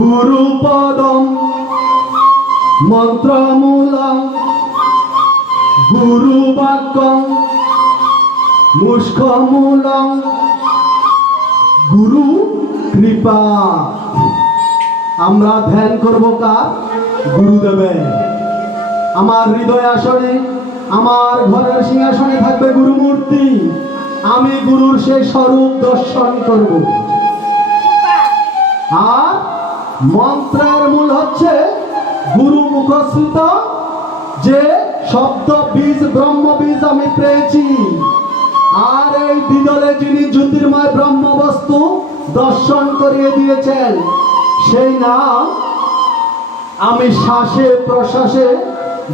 গুরুপদম, মন্ত্রমূলম, গুরুবাক্যম মুষ্কমূলম গুরু কৃপা। আমরা ধ্যান করব কার? গুরুদেবের। আমার হৃদয় আসনে, আমার ঘরের সিংহাসনে থাকবে গুরু মূর্তি আমি গুরুর সেই স্বরূপ দর্শন করব। আর মন্ত্রের মূল হচ্ছে গুরু মুখশ্রিত যে শব্দ বীজ, ব্রহ্ম বীজ আমি পেয়েছি। আর এই দিদলে যিনি জ্যোতির্ময় ব্রহ্ম বস্তু দর্শন করিয়ে দিয়েছেন, সেই নাম আমি শ্বাসে, প্রশ্বাসে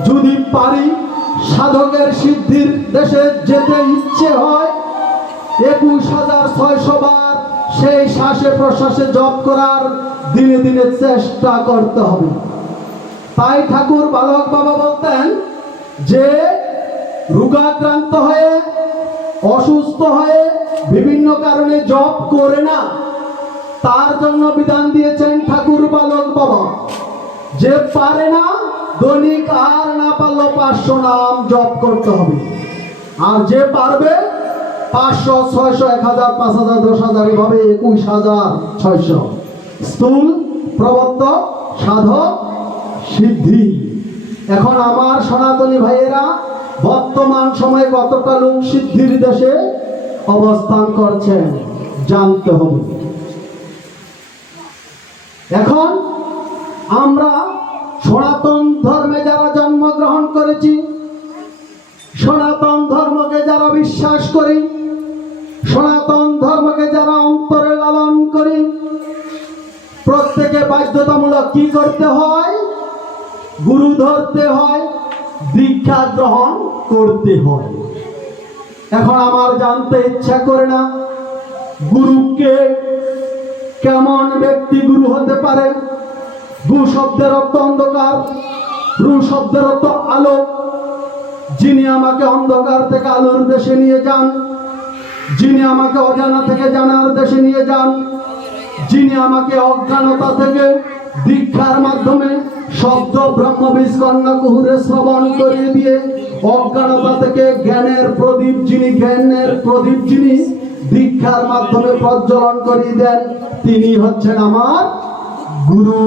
যদি পারি, সাধকের সিদ্ধির দেশে যেতে ইচ্ছে হয়, একুশ হাজার ছয়শো বার সেই শ্বাসে, প্রশ্বাসে জপ করার দিনে দিনে চেষ্টা করতে হবে। তাই ঠাকুর বালক বাবা বলতেন যে, রোগাক্রান্ত হয়ে, অসুস্থ হয়ে বিভিন্ন কারণে জপ করে না। তার জন্য বিধান দিয়েছেন ঠাকুর বালক বাবা। যে পারে না, দৈনিক আর না পারল পাঁচশো নাম জপ করতে হবে। আর যে পারবে, পাঁচশো, ছয়শো, এক হাজার, পাঁচ হাজার, দশ হাজার, এভাবে একুশ হাজার, ছয়শো। স্থূল প্রবর্তক সাধক, সিদ্ধি। এখন আমার সনাতনী ভাইয়েরা, বর্তমান সময়ে কতটা লোক সিদ্ধির দেশে অবস্থান করছেন জানতে হবে। এখন আমরা সনাতন ধর্মে যারা জন্মগ্রহণ করেছি, সনাতন ধর্মকে যারা বিশ্বাস করি, সনাতন বাধ্যতামূলক কি করতে হয়? গুরু ধরতে হয়, দীক্ষা গ্রহণ করতে হয়। এখন আমার জানতে ইচ্ছা করে না, গুরুকে কেমন ব্যক্তি গুরু হতে পারে? গু শব্দের অর্থ অন্ধকার, রু শব্দের অর্থ আলো। যিনি আমাকে অন্ধকার থেকে আলোর দেশে নিয়ে যান, যিনি আমাকে অজানা থেকে জানার দেশে নিয়ে যান, যিনি আমাকে অজ্ঞানতা থেকে দীক্ষার মাধ্যমে শব্দ ব্রহ্মবীজ কন্যা কুহুরে শ্রবণ করিয়ে দিয়ে অজ্ঞানতা থেকে জ্ঞানের প্রদীপ যিনি, জ্ঞানের প্রদীপ যিনি দীক্ষার মাধ্যমে প্রজ্বলন করিয়ে দেন, তিনি হচ্ছেন আমার গুরু।